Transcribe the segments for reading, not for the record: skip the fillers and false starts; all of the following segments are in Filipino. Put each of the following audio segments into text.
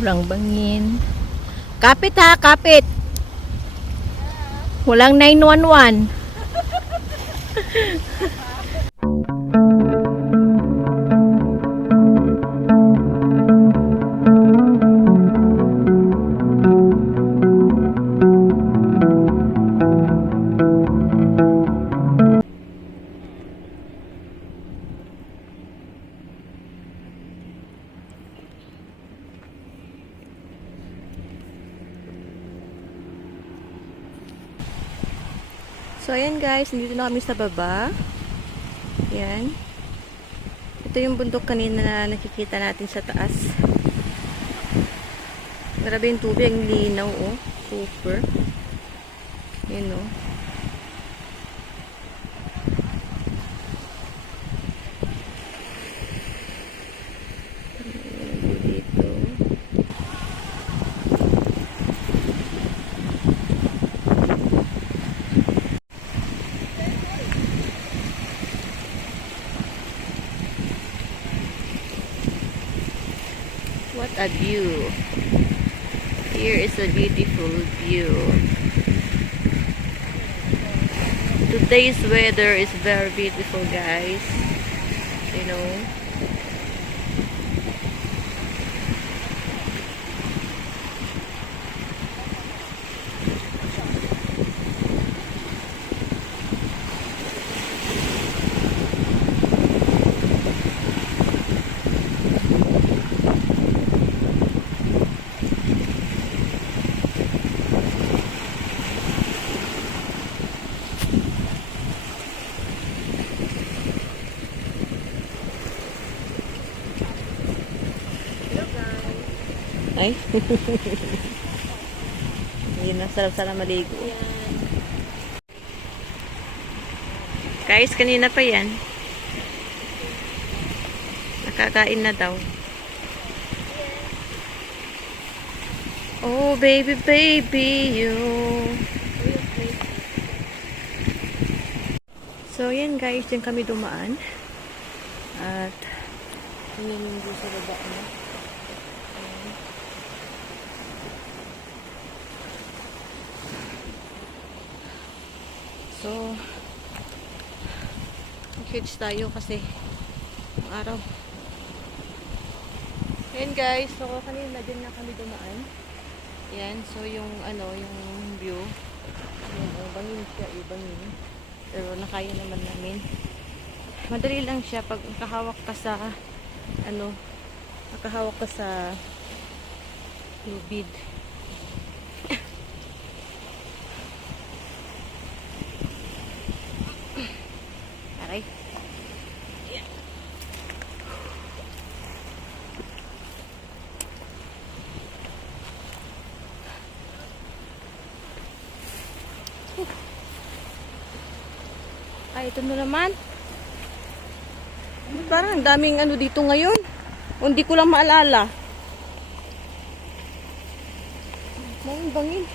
Sobrang bangin. Kapit ha, kapit. Walang 911. So, ayan guys, dito na kami sa baba. Ayan. Ito yung bundok kanina na nakikita natin sa taas. Grabe yung tubig, ang linaw, oh. Super. Ayan, oh. Dito. What a view. Here is a beautiful view. Today's weather is very beautiful, guys. You know. Ay. Yun na, sarap-sarap maligo. Guys, kanina pa yan. Nakakain na daw. Oh, baby, baby, you. So, yan guys, dyan kami dumaan. At, yun yung sa baba na. So, huge tayo kasi ang araw. Ayan guys, so kanina din na kami dumaan. Ayan, so yung ano, yung view. Ayan, oh, bangin siya, bangin. Pero nakaya naman namin. Madali lang siya pag nakahawak ka sa ano, nakahawak ka sa lubid. Aray. Yeah. Ay, ito na naman. Parang ang daming ano dito ngayon. Hindi ko lang maalala. Bangin, bangin.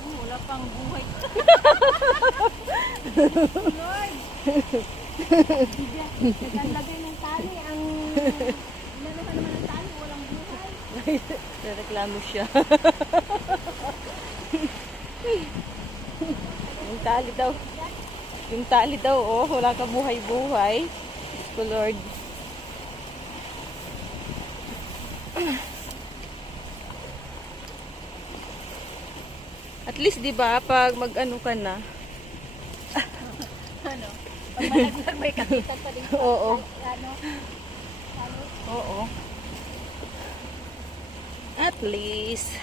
Wala pang buhay. Lord! Naglagay ng tali ang... Meron ka naman ng tali, walang buhay. Nareklamo siya. Yung tali daw. Yung tali daw, oh. Wala ka buhay-buhay. So, Lord. At least, di ba, pag mag-ano ka na, Ano? Pag malaglag may kapitan pa din. oo. Ano? Oo. At least.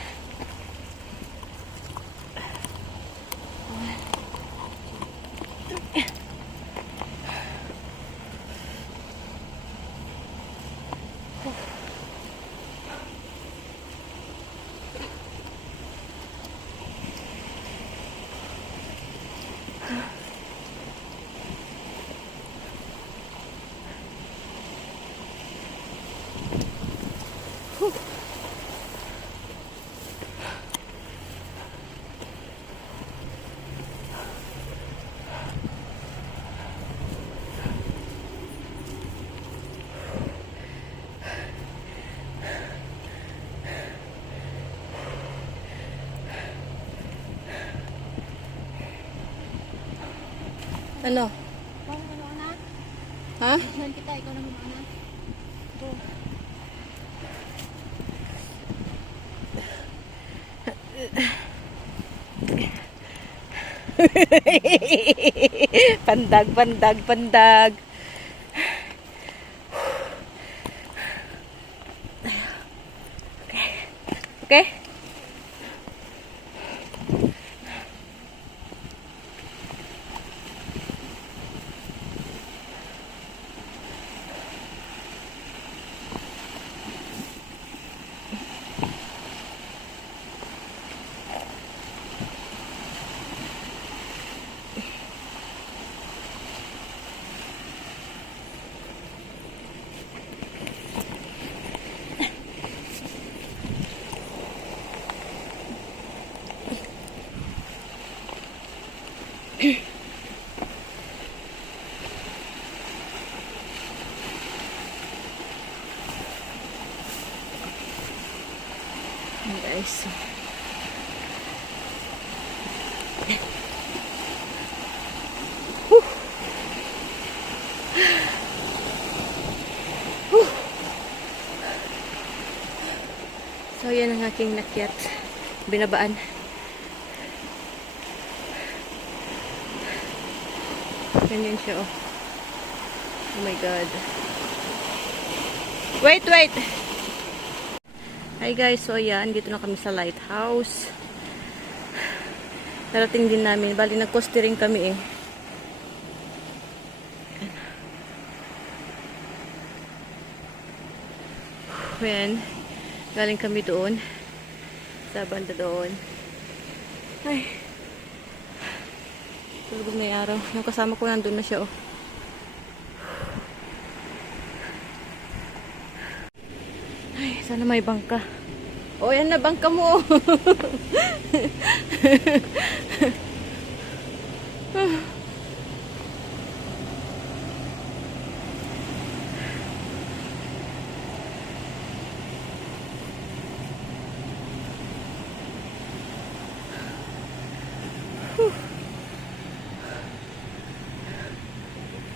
Ano? Ikaw naman ako na. Ha? Saan kita, ikaw naman ako na. Go. Pandag, pandag, pandag. Okay? Guys. So yan ang aking nakyat. Binabaan. Ganyan siya, oh. Oh my God. Wait, wait! Hi guys, so yan, dito na kami sa lighthouse. Narating din namin, bali nag-coaster rin kami eh. Ayan, galing kami doon. Sa banda doon. Ay. Tulog na yung araw. Yung kasama ko nandun na siya, oh. Ay, sana may bangka. Oh, yan na, bangka mo.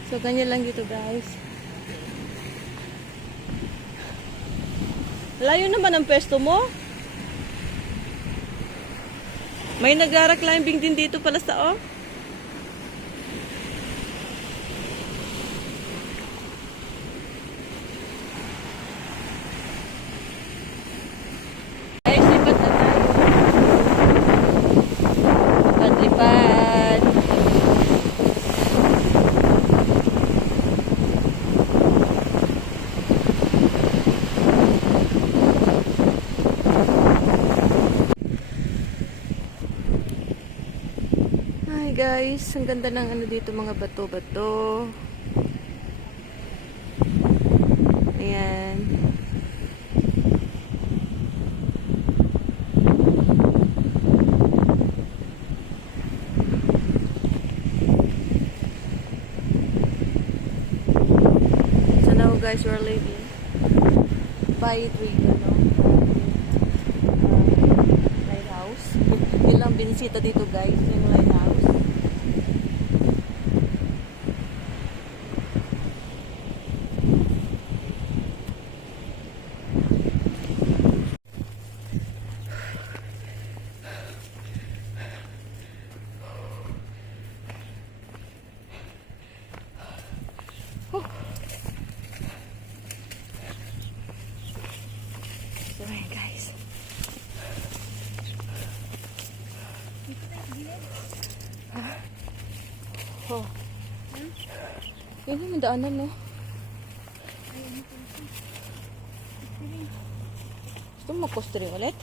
So, ganyan lang dito, guys. Layo naman ang pwesto mo. May nag-ara climbing din dito pala sa, oh. Guys, lipat na tayo. Lipat-lipat. Hi guys, ang ganda ng ano dito, mga bato-bato. Ayan. So now guys, we're leaving by the lighthouse. Ilang binisita dito guys, yung lighthouse. So ayan guys. Oh. Yun yung daanan, no? Gusto mo mag-coaster ulit?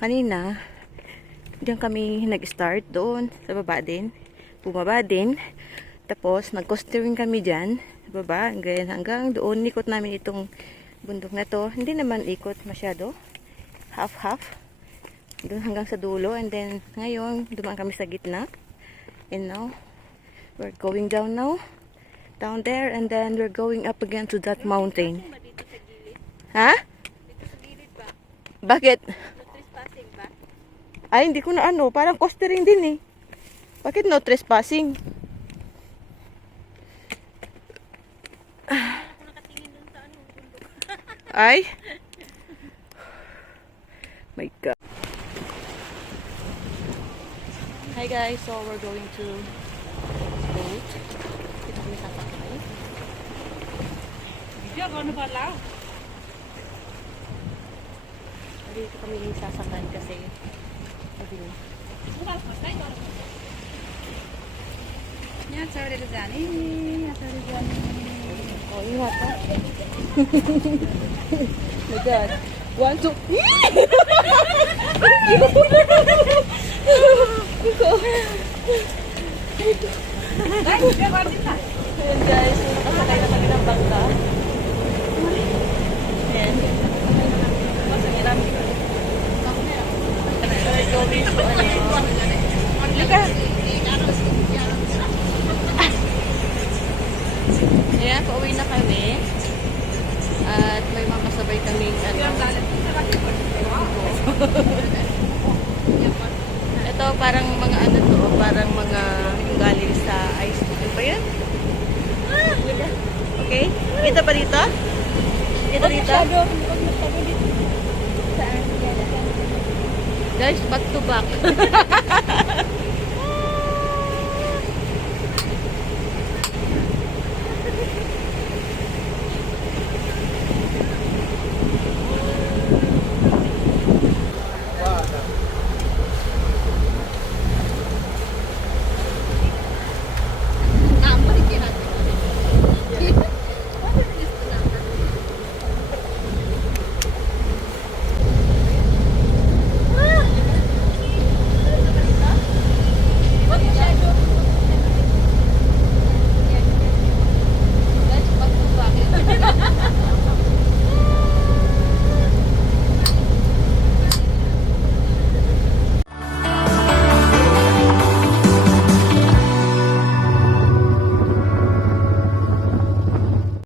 Kanina, diyan kami nag-start doon sa baba din. Bumaba din. Tapos, nag-coastering kami dyan. baba, hanggang doon. Ikot namin itong bundok na to. Hindi naman ikot masyado. Half-half. Doon hanggang sa dulo. And then, ngayon, dumaan kami sa gitna. And now, we're going down now. Down there. And then, we're going up again to that mountain. Ha? Dito sa gilid ba? Bakit? No trespassing ba? Ay, hindi ko na ano. Parang costering din eh. Bakit no trespassing? Ako nakatingin dun sa ano, bundok. Ay. My God. Hi guys, so we're going to boat. Dito kami sasakay. Video ko ano pala? Dito kami sasakay kasi sabi niya. Yan, sorry na dyan. Sorry dyan. Oh, ingat ha. My God. 1, 2. Ayan guys, so nakasakay na kami ng bangka. Ayan. So we're going to ano. Lika. Ayan, pauwi na kami. At may mga kasabay kaming ano. Ito parang mga ano to, parang mga yung galing sa ice cream pa yan. Okay? Kita pa dito? Kita dito? Guys, back to back.